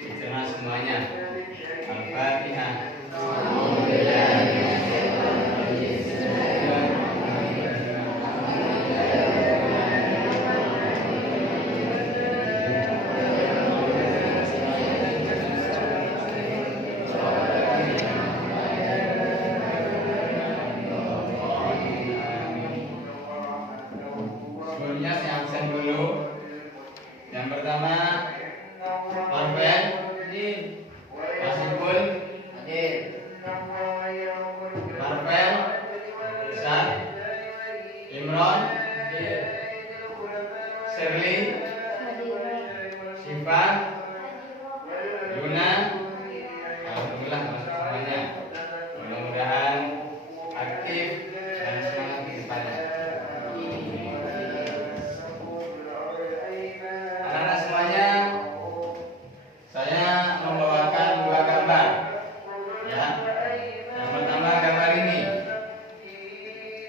Dicerna semuanya. Al-Fatihah. Sebelumnya saya absen dulu. Yang pertama, Marvel, Masipul, Marvel, Ustaz, Imron, Shirley, Syifa, Luna. Alhamdulillah masuk semuanya. Mudah-mudahan aktif dan semangat di depannya. Anak-anak semuanya, saya membawakan dua gambar. Ya, yang pertama gambar ini.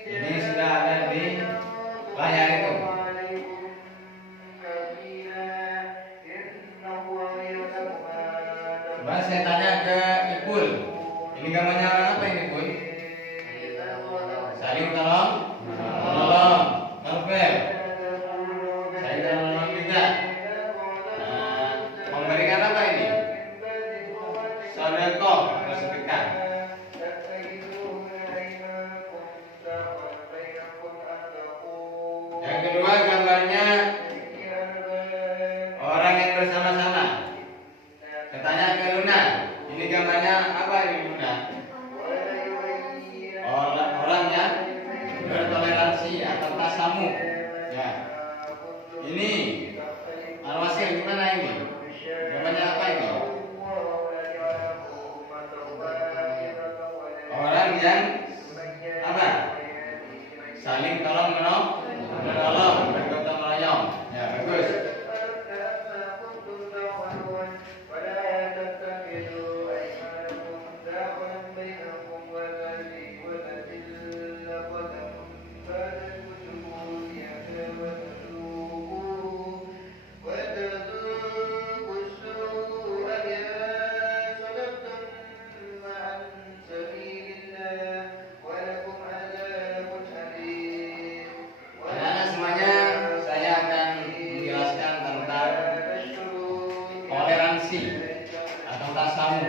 Ini sudah ada di layar itu. Coba saya tanya ke Ipul. Ini gambarnya apa ini, Ipul? Saling tolong, menolong, Novel. Saling tolong juga. Memberikan apa ini? Sedekah atau sedekah. Yang kedua gambarnya orang yang bersama-sama. Saya tanya ke Luna, ini gambarnya apa ini Luna? Orang yang bertoleransi atau tasamu. Ya. Ini Al-Wasil gimana ini? Gambarnya apa ini? Orang yang apa? Saling tolong menolong, bergotong royong. Ya, bagus. Anak-anak semuanya, saya akan menjelaskan tentang toleransi atau tasamu.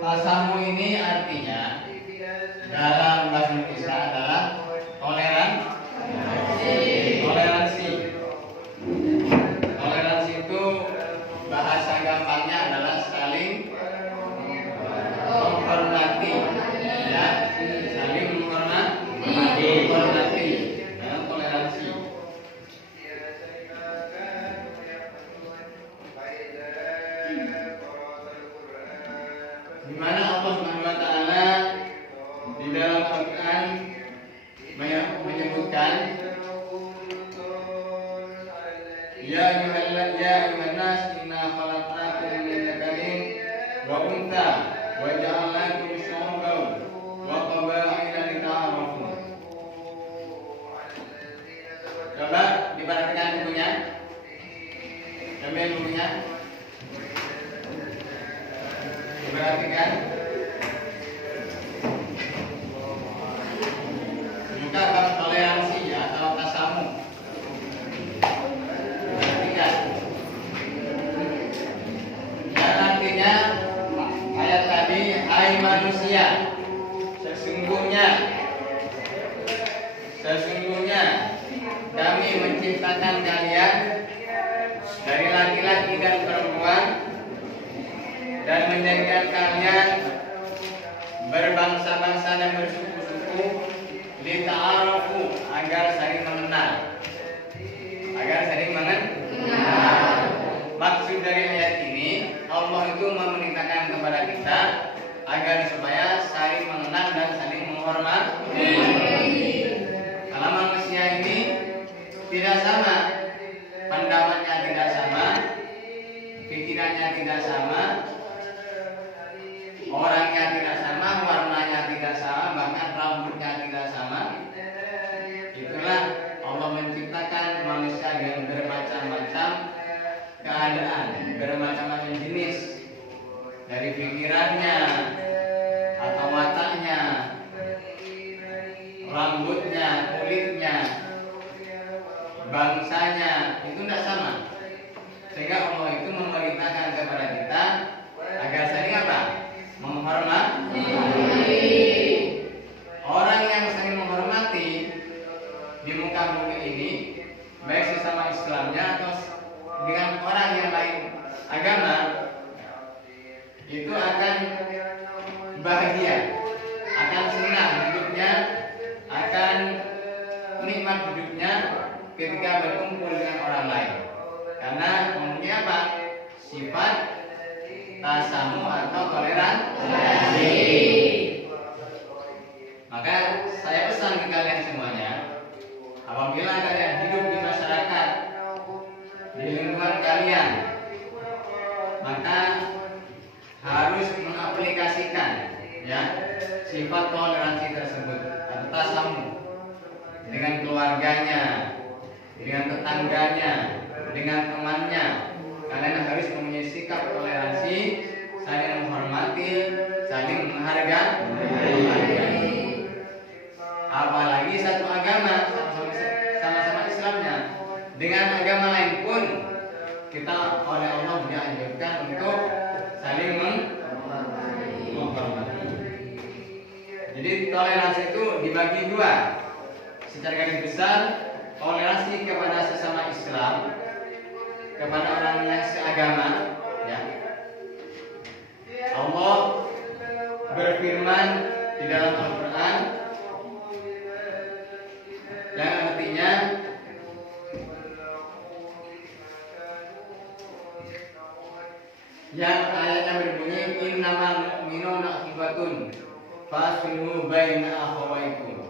Tasamu ini artinya dalam bahasa Indonesia adalah toleransi. Toleransi itu bahasa gampangnya adalah saling menghormati. Ya, saling menghormati. Ya, toleransi. Di mana Allah Subhanahu wa taala di dalam Al-Qur'an menyebutkan Ya ayyuhan nas inna khalaqnakum min dzakarin wa untha wa ja'alnakum syu'uban wa qabaila lita'arafu. Coba diperhatikan bukunya. Ambil bukunya. Perhatikan juga kalau toleransi atau tasamu. Perhatikan. Dan artinya ayat tadi, hai manusia, sesungguhnya kami menciptakan kalian dari laki-laki dan perempuan dan menjadikan kalian berbangsa-bangsa dan bersuku-suku lita'arafu agar saling mengenal. Maksud dari ayat ini, Allah itu memerintahkan kepada kita agar supaya saling mengenal dan saling menghormati. tidak sama, orangnya tidak sama, warnanya tidak sama, bahkan rambutnya tidak sama. Itulah Allah menciptakan manusia dengan bermacam-macam keadaan, bermacam-macam jenis, dari pikirannya atau wataknya, rambutnya, kulitnya, bangsanya, itu tidak sama. Sehingga Allah itu memerintahkan kepada kita agar saling apa? Menghormati. Orang yang saling menghormati di muka bumi ini, baik sesama Islamnya atau dengan orang yang lain agama, itu akan bahagia, akan senang hidupnya, akan nikmat hidupnya ketika berkumpul dengan orang lain. Karena mempunyai apa? Sifat tasamu atau toleransi. Maka saya pesan ke kalian semuanya, apabila kalian hidup di masyarakat, di lingkungan kalian, maka harus mengaplikasikan ya sifat toleransi tersebut atau tasamu dengan keluarganya, dengan tetangganya, dengan temannya. Kalian harus mempunyai sikap toleransi, saling menghormati, saling menghargai. Apalagi satu agama, sama-sama Islamnya, dengan agama lain pun kita oleh Allah dianjurkan untuk saling menghormati. Jadi toleransi itu dibagi dua. Secara garis besar, toleransi kepada sesama Islam, kepada orang yang seagama, ya. Allah berfirman di dalam Al-Quran yang artinya yang ayatnya berbunyi innamal mu'minuna ikhwatun faslihu baina akhawaykum.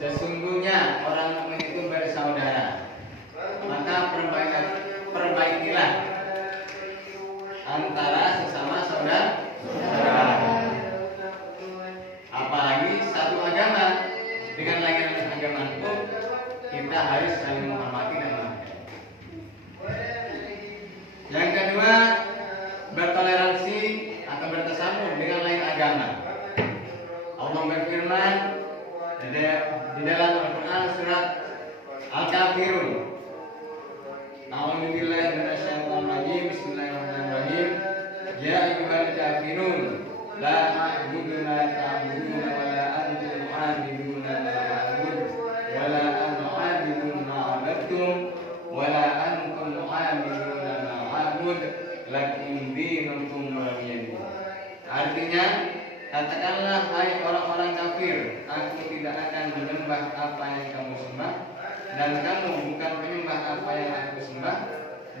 Sesungguhnya orang mukmin itu bersaudara, maka perbaikilah antara sesama saudara. Apalagi satu agama dengan lain agama pun kita harus saling menghormati dan menghargai. Yang kedua, bertoleransi atau bertasamuh dengan lain agama. Allah berfirman di dalam Al-Quran surat Al-Kafirun. A'udzubillahi minasyaitonir rajim. Bismillahirrahmanirrahim. Ya ayyuhal kafirun la a'budu ma ta'budun wa la antum mu'abiduna ma a'bud wa la ana 'abidun ma 'abadtum wa la antum mu'abiduna ma a'bud lakum dinukum waliyadin. Artinya, katakanlah hai orang-orang kafir, aku tidak akan menyembah apa yang kamu sembah, dan kamu bukan penyembah apa yang aku sembah,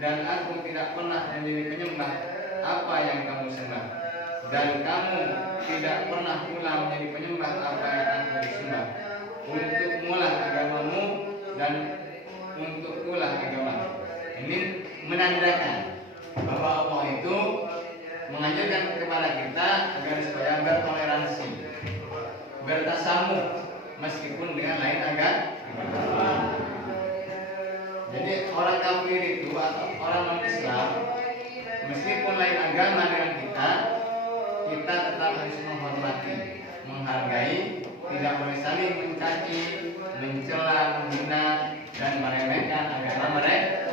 dan aku tidak pernah menjadi penyembah apa yang kamu sembah, dan kamu tidak pernah pula menjadi penyembah apa yang aku sembah. Untuk mulah agamamu dan untuk mulah agamamu. Ini menandakan bahwa Allah itu mengajarkan kepada kita agar supaya bertoleransi, bertasamuh meskipun dengan lain agama. Jadi orang kafir itu atau orang non-Islam meskipun lain agama dengan kita tetap harus menghormati, menghargai, tidak boleh saling mencaci, mencela, menghina dan meremehkan agama mereka.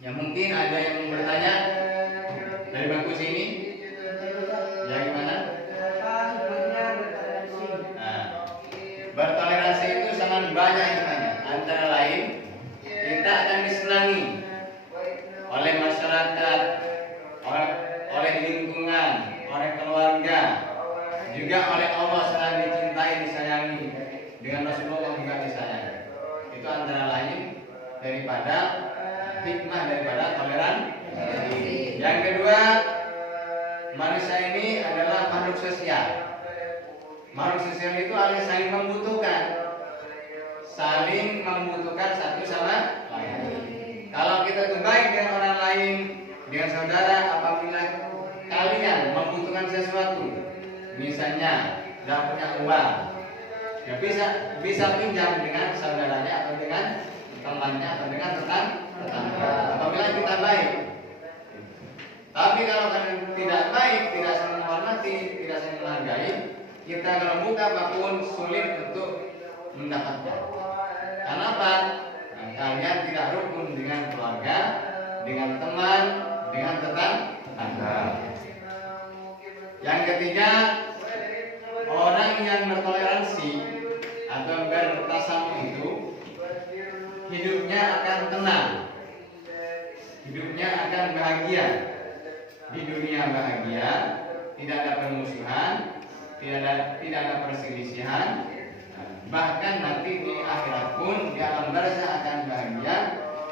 Ya mungkin ada yang bertanya dari bangku sini, ya gimana? Nah, bertoleransi itu sangat banyak hikmahnya. Antara lain, kita akan disenangi oleh masyarakat, oleh lingkungan, oleh keluarga, juga oleh Allah. Sangat dicintai, disayangi, dengan Rasulullah juga disayangi. Itu antara lain daripada hikmah daripada toleransi. Yang kedua, manusia ini adalah makhluk sosial. Makhluk sosial itu harus saling membutuhkan satu sama lain. Kalau kita itu baik dengan orang lain, dengan saudara apabila kalian membutuhkan sesuatu, misalnya tidak punya uang, ya bisa pinjam dengan saudaranya atau dengan temannya atau dengan tetangga. Apabila kita baik. Tapi kalau kalian tidak baik, tidak saling menghormati, tidak saling menghargai, kita kalau buta apapun sulit untuk mendapatkan. Kenapa? Nah, kalian tidak rukun dengan keluarga, dengan teman, dengan tetangga. Yang ketiga, orang yang bertoleransi atau bertasamuh itu hidupnya akan tenang, hidupnya akan bahagia, di dunia bahagia, tidak ada permusuhan, tidak ada perselisihan, bahkan nanti di akhirat pun di alam barzah akan bahagia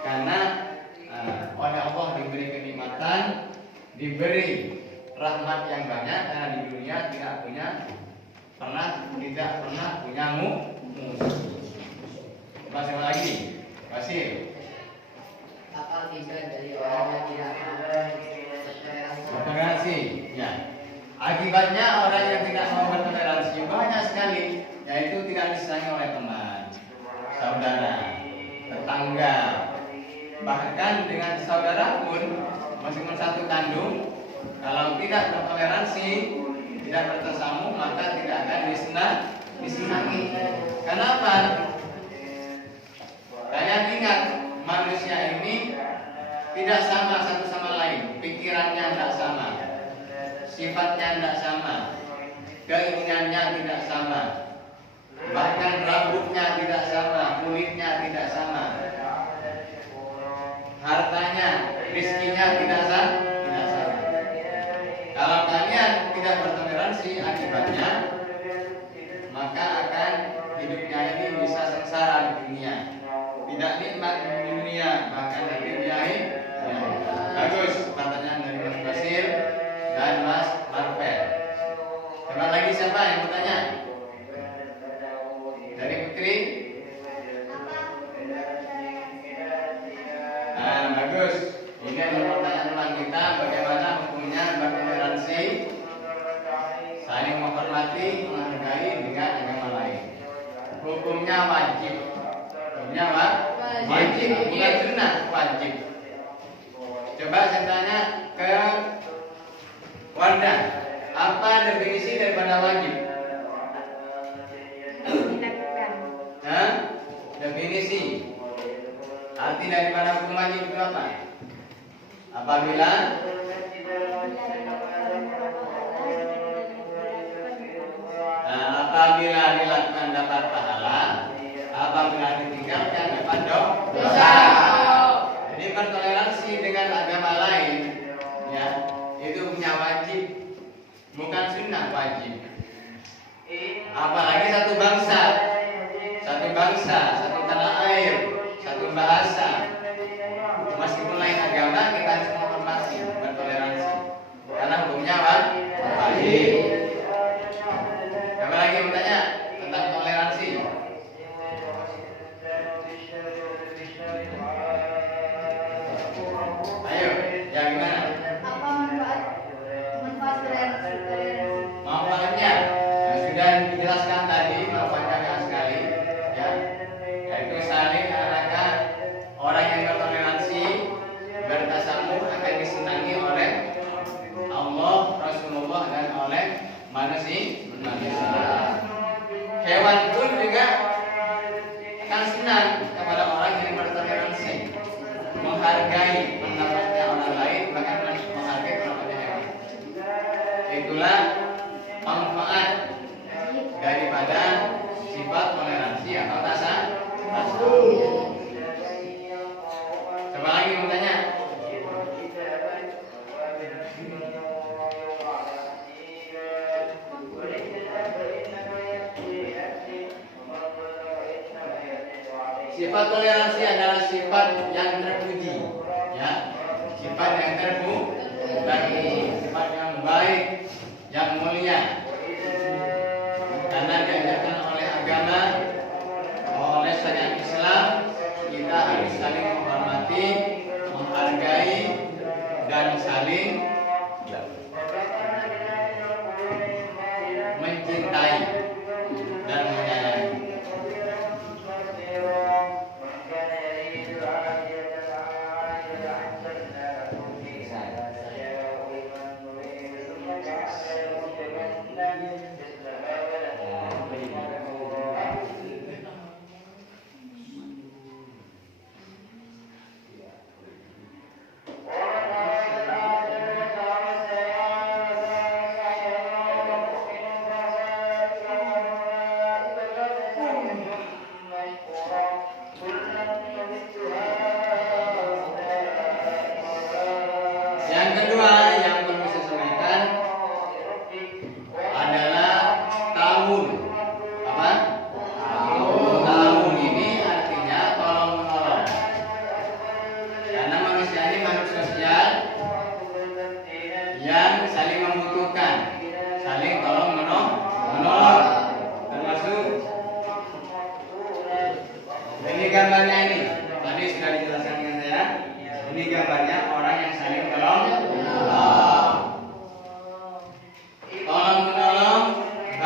karena oleh Allah diberi kenikmatan, diberi rahmat yang banyak karena di dunia tidak pernah punya musuh. Masih lagi, masih. Apa bisa dari orang yang tidak bertoleransi? Ya. Akibatnya orang yang tidak mau bertoleransi banyak sekali, yaitu tidak disayangi oleh teman, saudara, tetangga, bahkan dengan saudara pun meskipun satu kandung. Kalau tidak bertoleransi, tidak bertasamuh, maka tidak akan disenangi. Kenapa? Kalian ingat, manusia ini tidak sama satu sama lain, pikirannya tidak sama, sifatnya tidak sama, keinginannya tidak sama, bahkan rambutnya tidak sama, kulitnya tidak sama, hartanya, rizkinya tidak sama. Kalau kalian tidak bertoleransi, akibatnya maka akan hidupnya ini bisa sengsara di dunia, tidak nikmat di dunia, bahkan nanti di akhir. Bagus pertanyaan dari Mas Basir dan Mas Marvel. Coba lagi siapa yang bertanya? Dari Putri. Bagus. Ini adalah pertanyaan ulang kita, bagaimana hukumnya bertoleransi, saling menghormati, menghargai dengan agama lain. Hukumnya wajib. Hukumnya wajib, bukan sunnah, wajib. Coba saya tanya ke Wardah, apa definisi daripada wajib? Definisi. Arti daripada hukum wajib itu apa? Apabila dilakukan dapat pahala, apabila ditinggalkan dapat dosa. Jadi bertoleransi dengan agama lain, ya, itu punya wajib, bukan sunnah, wajib. Apalagi satu bangsa, satu tanah air, satu bahasa. Meskipun lain agama, kita harus menghormati, bertoleransi, karena hukumnya wajib. Siapa lagi bertanya tentang toleransi? Ayo, ya gimana? Apa manfaat toleransi? Manfaatnya sudah dijelaskan tadi, manfaatnya banyak sekali, ya, yaitu saling enakan. Orang yang bertoleransi, bertasamuh akan disenangi oleh Allah, Rasulullah, dan oleh manusia. Hewan pun juga akan senang kepada orang yang bertoleransi, menghargai pendapatnya orang lain, bahkan menghargai pendapatnya hewan. Itulah manfaat daripada sifat toleransi atau tasamuh. Coba lagi bertanya. Sifat toleransi adalah sifat yang terpuji, ya, sifat yang terpuji, sifat yang baik, yang mulia, karena diajarkan oleh agama, oleh syariat Islam. Kita harus saling menghormati,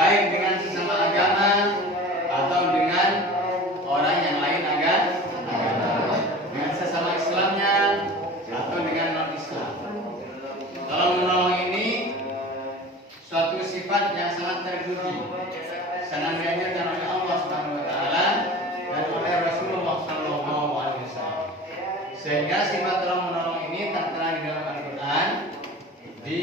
baik dengan sesama agama atau dengan orang yang lain agama, dengan sesama Islamnya atau dengan non Islam. Tolong menolong ini suatu sifat yang sangat terpuji, sangat dianjurkan oleh Allah Subhanahu wa taala dan oleh Rasulullah sallallahu alaihi wasallam. Sehingga sifat tolong menolong ini tertera di dalam Al-Qur'an di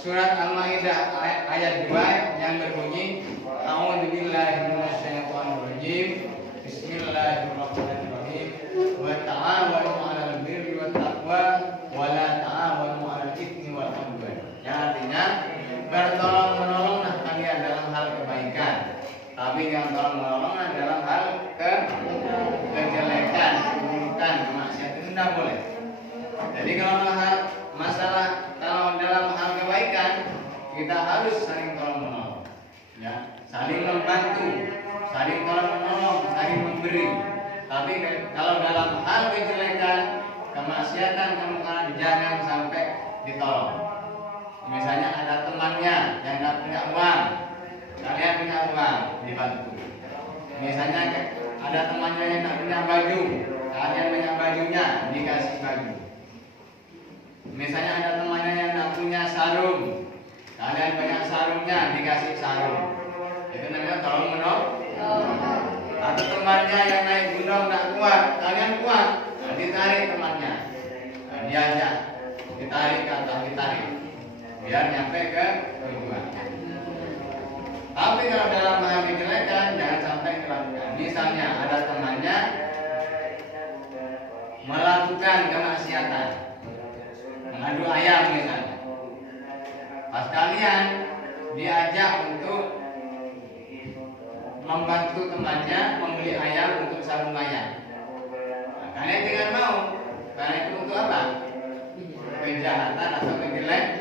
surat Al-Maidah ayat 2 yang berbunyi A'udzubillahi minasyaitonir rajim. Bismillahirrahmanirrahim. Wa ta'awanu 'alal birri wat taqwa wa la ta'awanu 'alal itsmi wal 'udwan. Yang artinya bertolong menolonglah kalian dalam hal kebaikan, tapi yang tolong menolonglah dalam hal kejelekan, keburukan, kemaksiatan tidak boleh. Jadi kalau dalam hal kebaikan kita harus saling tolong menolong, ya, saling membantu, saling tolong menolong, saling memberi. Tapi kalau dalam hal kejelekan, kemaksiatan, kemungkaran jangan sampai ditolong. Misalnya ada temannya yang tidak punya uang, kalian punya uang, dibantu. Misalnya ada temannya yang tidak punya baju, kalian punya bajunya, dikasih baju. Misalnya ada temannya yang tidak punya sarung, kalian punya sarungnya, dikasih sarung. Itu namanya tolong menolong. Atau temannya yang naik gunung tidak kuat, kalian kuat, nah, ditarik temannya, nah, diajak, ditarik ke atas, ditarik, biar nyampe ke tujuan. Tapi kalau dalam hal kejelekan jangan sampai dilakukan. Misalnya ada temannya melakukan kemaksiatan, mengadu ayam misalnya. Pas kalian diajak untuk membantu temannya membeli ayam untuk sarung ayam, nah, kalian jangan mau, karena itu untuk apa? Kejahatan atau kejelekan.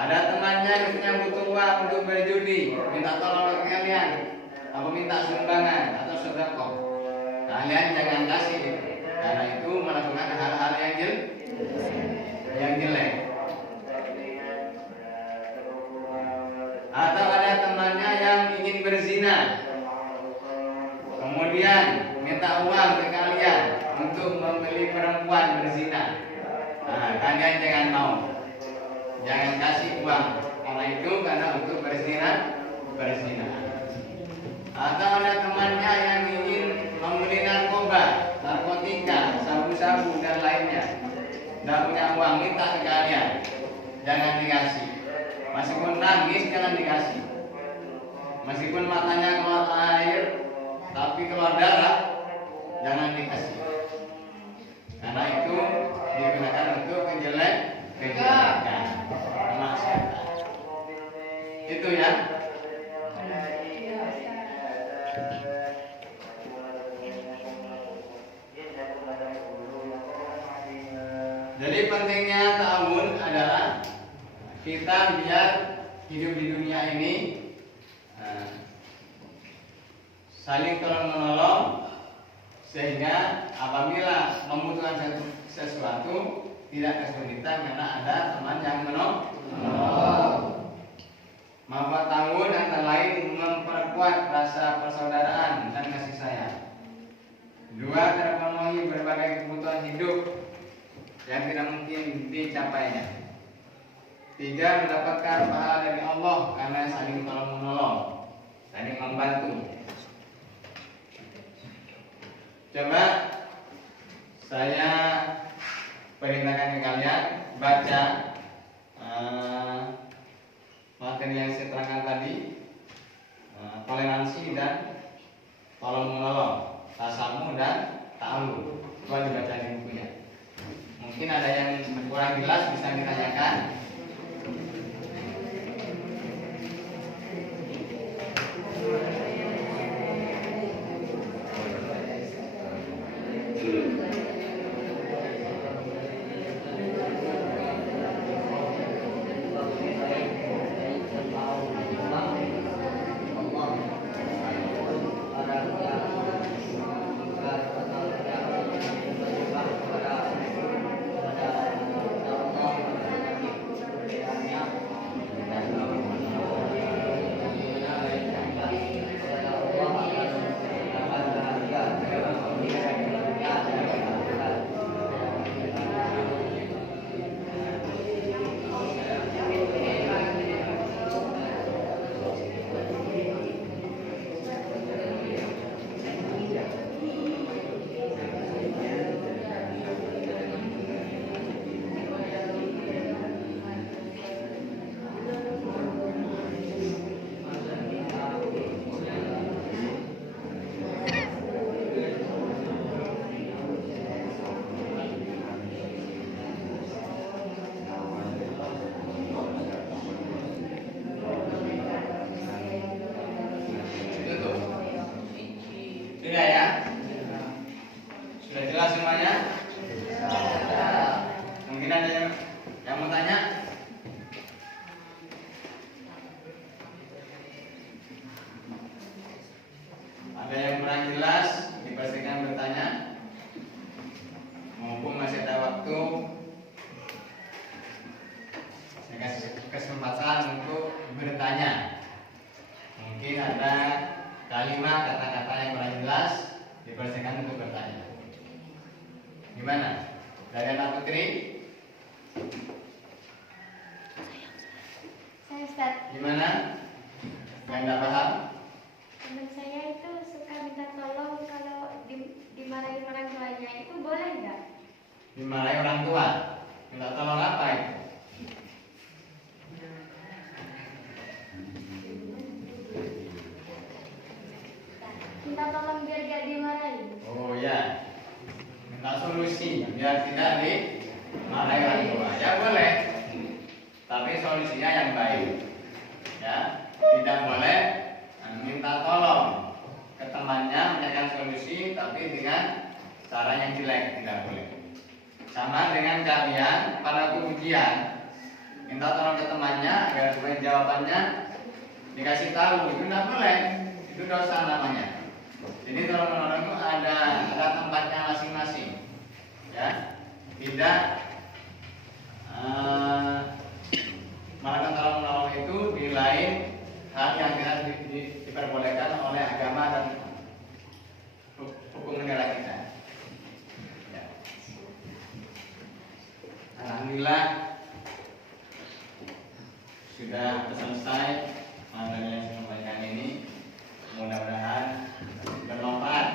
Ada temannya misalnya butuh uang untuk berjudi, minta tolong ke kalian, atau minta sumbangan atau sedekah, kalian jangan kasih itu, karena itu melakukan hal-hal yang jelek. Atau ada temannya yang ingin berzina, kemudian minta uang ke kalian untuk membeli perempuan berzina, nah, kalian jangan mau, jangan kasih uang, karena untuk berzina. Atau ada temannya yang ingin membeli narkoba, narkotika, sabu-sabu dan lainnya, tidak punya uang, minta ke kalian, jangan dikasih. Meskipun nangis jangan dikasih. Meskipun matanya keluar air tapi keluar darah, jangan dikasih. Karena itu digunakan untuk kejelekan, kemaksiatan. Itu ya. Jadi pentingnya ta'awun adalah kita biar hidup di dunia ini saling tolong menolong, sehingga apabila membutuhkan sesuatu tidak kesulitan karena ada teman yang menolong. Membuat ta'awun antara lain memperkuat rasa persaudaraan dan kasih sayang. 2, terpenuhi berbagai kebutuhan hidup yang tidak mungkin dicapainya. 3, mendapatkan pahala dari Allah karena saling tolong menolong, saling membantu. Coba saya perintahkan ke kalian baca materi yang saya terangkan tadi, toleransi dan tolong menolong, tasamu dan ta'awun. Coba dibaca di bukunya. Mungkin ada yang kurang jelas bisa ditanyakan. kurang jelas dipersilakan bertanya. Mumpung masih ada waktu, saya kasih kesempatan untuk bertanya. Mungkin ada kalimat kata-kata yang kurang jelas, dipersilakan untuk bertanya. Gimana? Dari anak putri? Saya Ustaz. Gimana? Yang nggak paham? Teman saya itu suka minta tolong kalau dimarahin orang tuanya itu boleh nggak? Dimarahi orang tua. Minta tolong apa itu? Minta tolong biar gak dimarahin. Oh ya, minta solusi biar tidak dimarahi orang tua. Ya boleh, tapi solusinya yang baik. Ya, tidak boleh minta tolong ke temannya mencarikan solusi, tapi dengan cara yang jelek, tidak boleh. Sama dengan kalian pada ujian, minta tolong ke temannya agar supaya jawabannya dikasih tahu, itu tidak boleh, itu dosa namanya. Jadi tolong menolong itu ada tempatnya masing-masing, ya. Tidak melakukan tolong menolong itu di lain hal yang tidak diperbolehkan oleh agama dan hukum negara kita. Ya. Alhamdulillah sudah selesai materi yang saya sampaikan ini. Mudah-mudahan bermanfaat.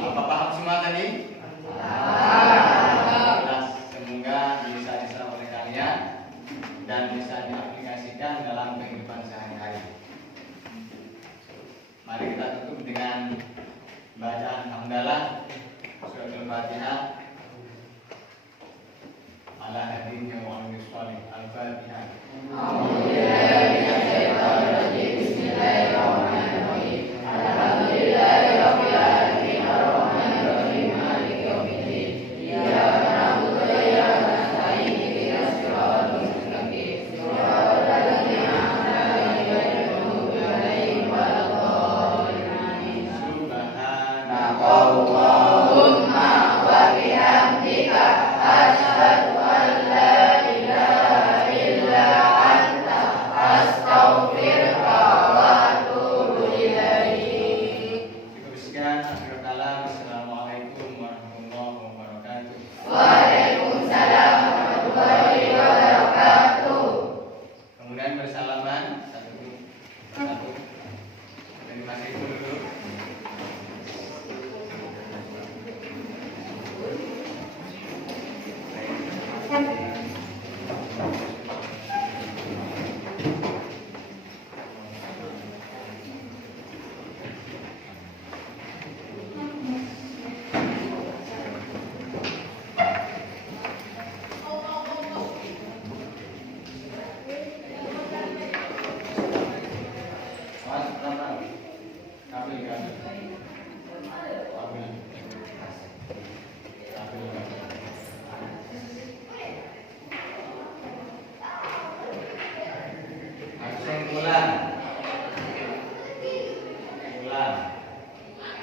Apa paham semua tadi? Semoga bisa diserap oleh kalian dan bisa diaplikasikan dalam kehidupan sehari-hari. Mari kita tutup dengan bacaan hamdalah suratul Fatihah ala hadinnya wa alaihi sholih al-Fatihah. Assalamualaikum warahmatullahi wabarakatuh. Waalaikumsalam warahmatullahi wabarakatuh. Kemudian bersalaman satu. Terima kasih dulu.